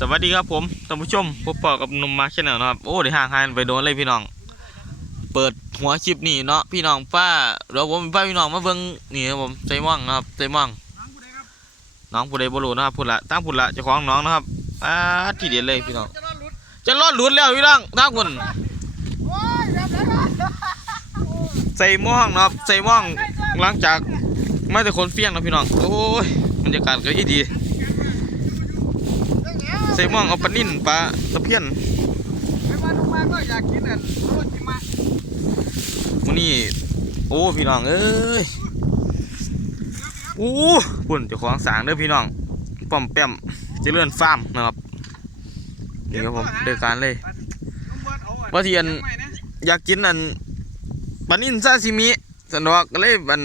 สวัสดีครับผมท่านผู้ชมพบปอกับนุ่มมาร์คชาแนลนะครับโอ้ได้ห่างหายไปโดนเลยพี่น้อง เปิดหัวคลิปนี่เนาะพี่น้องป้าเดี๋ยวผมพาพี่น้องมาเบิ่งนี่ครับผมใจม่วงนะครับใจม่วงน้องผู้ใดบ่รู้นะครับพูดละตั้งพูดละเจ้าของน้องนะครับป้าที่เด็ดเลยพี่น้องจะรอดหลุดแล้วพี่น้องทั้งคนใส่ม่วงนะครับใส่ม่วงหลังจากไมาแต่คนเฟี้ยงนะพี่น้องโอ้ยบรรยากาศก็ดี ส่หม่องเอาปลานิ่นปลาตะเพียนไม่ว่าลงมาก็อยากกินอะโรจิมะมื้อนี้โอ้พี่น้องเอ้ยโอ้ปุ่นเจ้าของสร้างเด้อพี่น้องป้อมแป้มเจริญฟาร์มนะครับนี่ครับผมเดินการเลยว่าเทียนอยากกินอันปลานิ่นซาซิมิสันดอกก็เลยอัน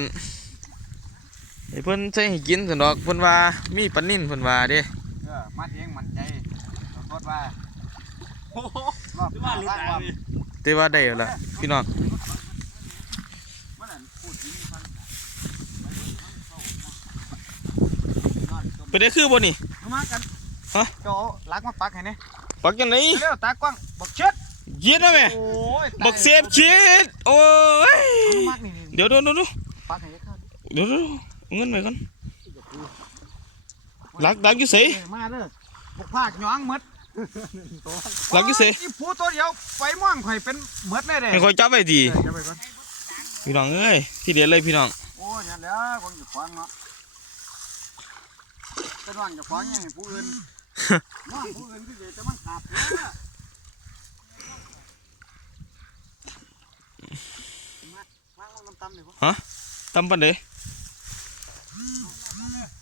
ให้เพิ่นใส่ให้กินสันดอกเพิ่นว่ามีปลานิ่นเพิ่นว่าเด้เออมัดเองมัน ใจขอโทษว่าโอ้โหรอบที่ว่ารู้ว่าจักเลยแต่ว่าได้แล้วล่ะพี่น้องมันนั่นพูดถึงมันไปได้คือบ่นี่เอามากันฮะเจ้าเอาลักมาปักให้นี่ปักจังไดเร็วตากว้างบักเช็ดเย็ดนะแม่โอ้ยบักเซฟชีดโอ้ยเอามักนี่นี่เดี๋ยวเดี๋ยวเดี๋ยวเดี๋ยวปักให้ข้าวเดี๋ยวเดี๋ยวเอาเงินไปก่อนหลักหลักอยู่ไสเออมาเด้อบุกภาคหยองหมด หลักอยู่ไสอีผู้ตัวเดียวไฟม่วงไข่เป็นหมดเลยเด้ให้คอยจับไว้ดีเออจะไปก่อนพี่น้องเอ้ยที่เด็ดเลยพี่น้องโอ้ยนั่นแหล้วคนจะฟังเนาะจะว่างจะฟังยังให้ผู้อื่นว่างผู้อื่นที่เดี๋ยวจะมันขาดเนื้อมาว่างลงน้ำตำเลยวะตำปันเด้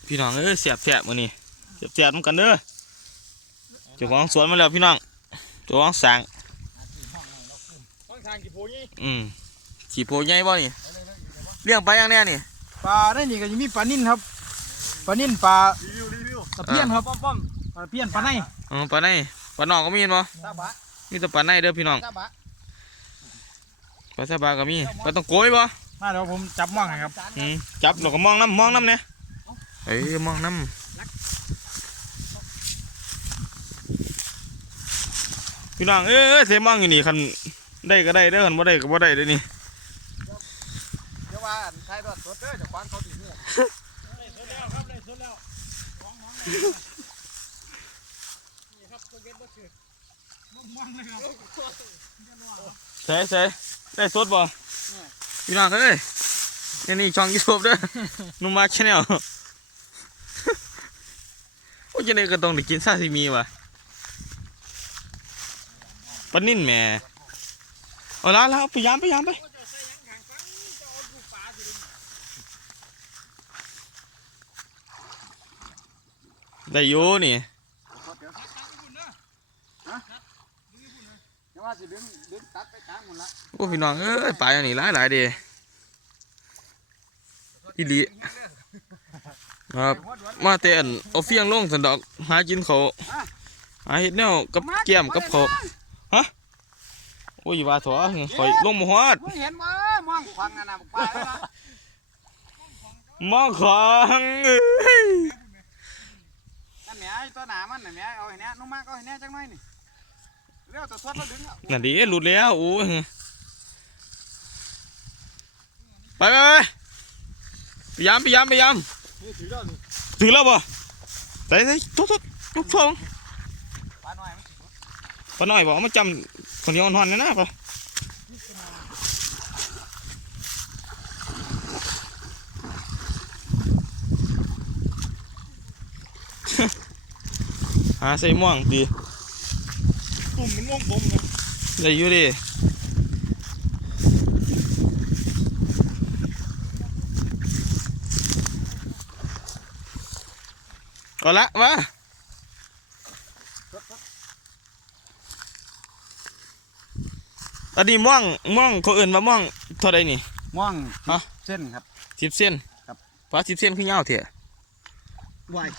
พี่น้องเอ้ยเสียบแสบมื้อนี้เสียบแสบนำกันเด้อเจ้าของสวนมาแล้วพี่น้องเจ้าของสร้างข้างทางกี่โพนี่อืมขี่โพใหญ่บ่นี่เลี้ยงไปยังแน่นี่ปลาได้นี่ก็จะมีปลานิ่นครับปลานิ่นปลารีวิวรีวิวตะเพียนครับป้อมป้อมปลาเพียนปลาในเออปลาในปลาหนอกก็มีเห็นบ่ตาบะมีแต่ปลาในเด้อพี่น้องตาบะปลาซาบาก็มีปลาต้องโกยบ่มาเดี๋ยวผมจับม่องให้ครับอืมจับแล้วก็มองน้ำมองน้ำเนี่ยเอ้ยมองน้ำ พี่น้องเอ้ยเสียมองอยู่นี่คันได้ก็ได้เด้อคันบ่ได้ก็บ่ได้เด้อนี่เดี๋ยวว่าใช้รถสดเด้อจะฟังเขาดีเนี่ยสุดแล้วครับเลยสุดแล้วของน้องนี่ครับตัวเก็ตบ่ถือมันมันนะครับใส่ใส่ได้สดบ่พี่น้องเอ้ยนี่นี่ช่องยูทูบเด้อนุ่มมาชแนลโอ้ยจังได๋ก็ต้องได้กินซาซิมิว่ะ ปลานิ่นแหม่เอาละละพยายามพยายามไปจะใส่ยังขังฟังจะเอาลูกปลาสิได้อยู่นี่เดี๋ยวว่าสิดึงดึงตัดไปกลางหมดละโอ้พี่น้องเอ้ยปลาอย่างนี้หลายหลายๆเดีอีหลีครับมาแต่อันเอาเฟียงลงสันดอก หากินเขาวหาเห็ดแนวกับแก้มกับเขาวฮะ โอ้ยอย่าว่าถอคอยลงมาฮอดมึงเห็นบ่มองควังอะนะบอกไปแล้วนะมองของเอ้ยนั่นแหม่ไอ้ตัวหนามันน่ะแหม่เอาให้แน่นุ่มมากเอาให้แน่จังหน่อยนี่เร็วตัวสดเราดึงอะนั่นดิหลุดแล้วโอ้ยไปไปไปพยายามพยายามพยายามนี่ถือแล้วนี่ถึงแล้วบ่ใส่ใส่ทุบทุบทุบทองปลาหน่อยมันสิปลาหน่อยบอกเอามาจำ คนเดียวอ่อนๆนะนะปะหาใส่ม่วงดีตุ่มมันวงกลมนะได้อยู่ดิเอาละมา อันนี้ม่วงม่วงเขาเอื่นว่าม่วงเท่าไรนี่ ม่วงฮะ เส้นครับ สิบเส้นครับปลาสิบเส้นขึ้นยาวเถอะวาย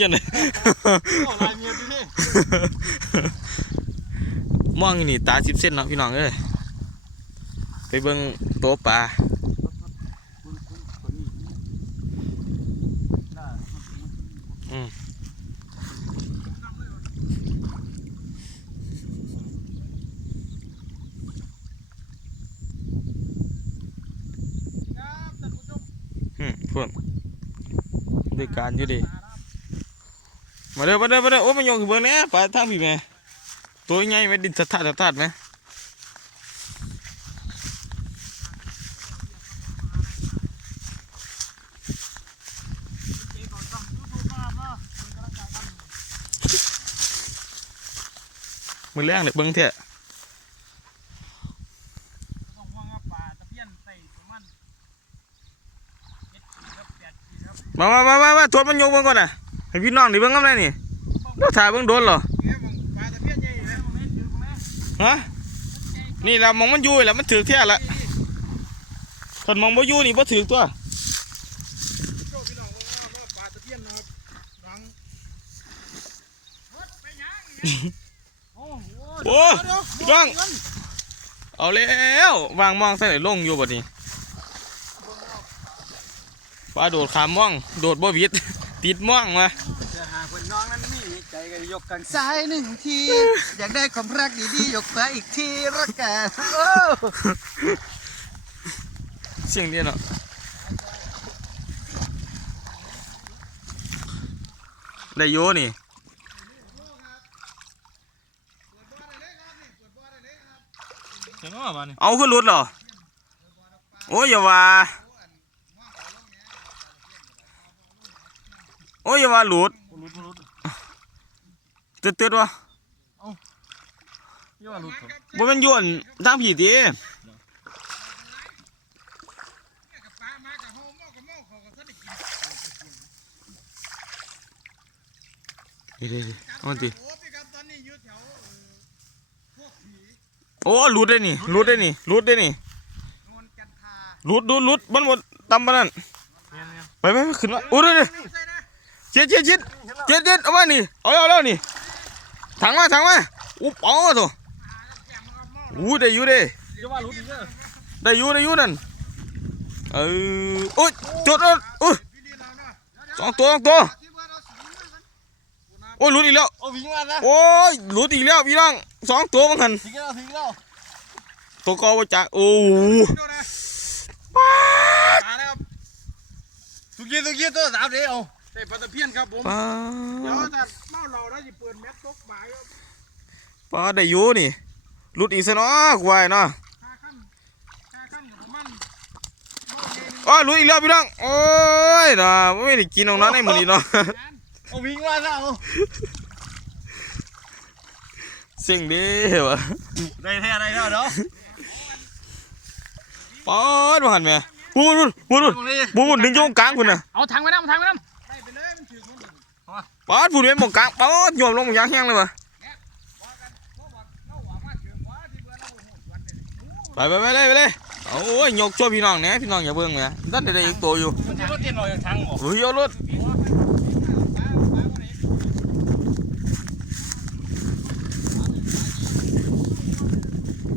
จังไดเอาลายเมียดิพี่ม่วงอยู่นี่ตาสิบเส้นเนาะพี่น้องเอ้ยไปเบิ่งโต๊ะปลา คุณคุณตัวนี้น่า อืม ด้วยการอยู่ดิมาเด้อมาเด้อมาเด้อโอ้มันยกขึ้นเบิ่งแหน่ไปทางพี่แม่ตัวใหญ่ไหมดินสะทัดสะทัดไหมมือแรงเลยเบิ่งเถอะ ต้องห่วงว่าป่าตะเพียนใส่ประมาณเจ็ดขีดครับแปดขีดครับ มามามามามาทวดมันยกเบิ่งก่อนน่ะให้พี่น้องได้เบิ่งกำไรนี่เราถ่ายเบิ่งโดนเหรอเนี่ยมึงปลาตะเพียนใหญ่เลยแม่ถือแม่ฮะนี่แหละมองมันอยู่แหละมันถือแท้ละคนมองบ่อยู่นี่บ่ถือตัวโชคพี่น้องว่าว่าปลาตะเพียนนะครับหลังไปยังโอ้โหโอ้พี่น้องเอาแล้ววางมองใส่ไหนลงอยู่บัดนี้ ปลาโดดขามม่องโดดบ่วิดติดม่องมาจะหาคนน้องนั้นมีใจก็ยกกันซ้ายหนึ่งที อยากได้ความรักดีๆยกขวาอีกทีรักกันโอ้เสียงเดียวเนาะได้โยนี่เห็นว่าบ้านนี่เอาขึ้นรถเหรอ โอ้ยอย่าว่า โอ้ยอย่าว่าหลุดรุดรุดตืดตืดวะย่อรุดครับบ่แมันย้อนทางผีติปลามากับเฮาเมากับเมาเขาก็สนิทกินเดี๋ยวๆๆเอามันติโอ้พี่ครับตอนนี้อยู่แถวเอ่อพวกผีโอ้หลุดได้นี่หลุดได้นี่หลุดได้นี่นวลกันทาหลุดหลุดหลุดมันบ่ตำปานนั้นเนี่ยเนี่ยไปไปไปขึ้นมาโอ้เด้อใส่นะเจ็ดเจ็ดเจ็ดเจ็ดเจ็ดเอามานี่เอาแล้วเอาแล้วนี่ถังมาถังมาอุ๊บเอาโถอู้ได้อยู่เด้จะว่ารุดอีกเด้อได้อยู่ได้อยู่นั่นเออโอ้ยจดเอาโอ้ยพี่ลีเราเนาะสองตัวสองตัวที่ว่าเราสีมือกันโอ้ยหลุดอีกแล้วเอาวิ่งมานะโอ้ยหลุดอีกแล้วพี่น้องสองตัวมั้งหันทิ้งแล้วทิ้งแล้วตัวกอว่าจะโอ้โหโดนนะป๊าดมาแล้วครับทุกยีทุกยีตัวสามเดียว ใส่ปลาตะเพียนครับผมป๊าเดี๋ยวดจะเมาเราแล้วจะเปิดแมสตกบ่ายครับป๊าดได้อยู่นี่หลุดอีกซะเนาะควายเนาะค่าขั้นค่าขั้นกับมันโม่เย็นโอ้ยหลุดอีกแล้วพี่น้องโอ้ยนะไม่ได้กินของนั้นให้หมดอีกเนาะเอาวิ่งมานะเอาเสียงเดีวะได้แท้ได้แล้วเนาะป๊าดมาหันแม่พูดพูดพูดพูดตรงนี้พูดพูดดึงโยงกลางคุณน่ะเอาทางไปน้ำทางไปน้ได้ไปเลยมันถือมันอยู่ ป๊าดพูดเป็นหมองกลางป๊าดโยมลงหมองยางแห้งเลยวะว่ากันเขาบอกเขาบอกว่าถือว่าที่เบื่อเราโหดวันเลยไปไปไปเลยไปเลยโอ้ยยกช่วยพี่น้องเนี่ยพี่น้องอย่าเบิ่งแหม่ดันได้อีกตัวอยู่รถเตียหน่อยทางหมอเฮ้ยเอารถ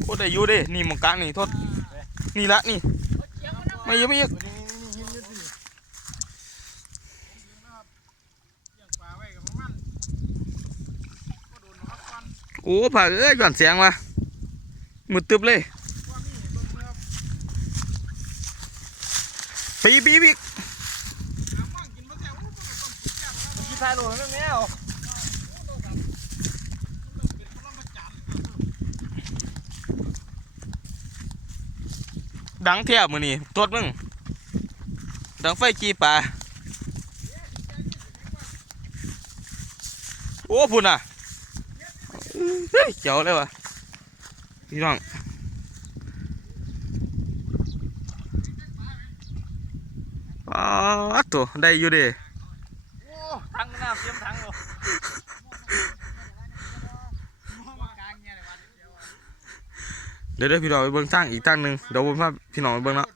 โอ้ได้อยู่ด้นี่หมองกลางนี่โทษนี่ละนี่ไม่เยอะไม่เยอะ อย่างปลาไว้กับมันก็โดนนะครับฟัน โอ้ผักเอ้ยหย่อนเสียงว่ะมืดตึบเลยว่ามีเบิ่งเมื่อปีปีปีหามั่งกินมาแซ่บโอ้ก็ต้องกินแซ่บแล้วกี่ทายโลนั่นแมวเป็นพลังประจานดังเทียบมือนี่โทษมึง ดังไฟกีปลาโอ้พุ่นอะ เฮ้ยเจ๋วเลยวะพี่น้องอ๋อตัวได้อยู่เด้โอ้ทางน้ำเตรียมทางเลยมองกลางเนี่ยเลยวันเดียวเดี๋ยวเดี๋ยวพี่น้องไปเบิ่งทางอีกทางหนึ่งเดี๋ยวผมพาพี่น้องไปเบิ่งเนาะ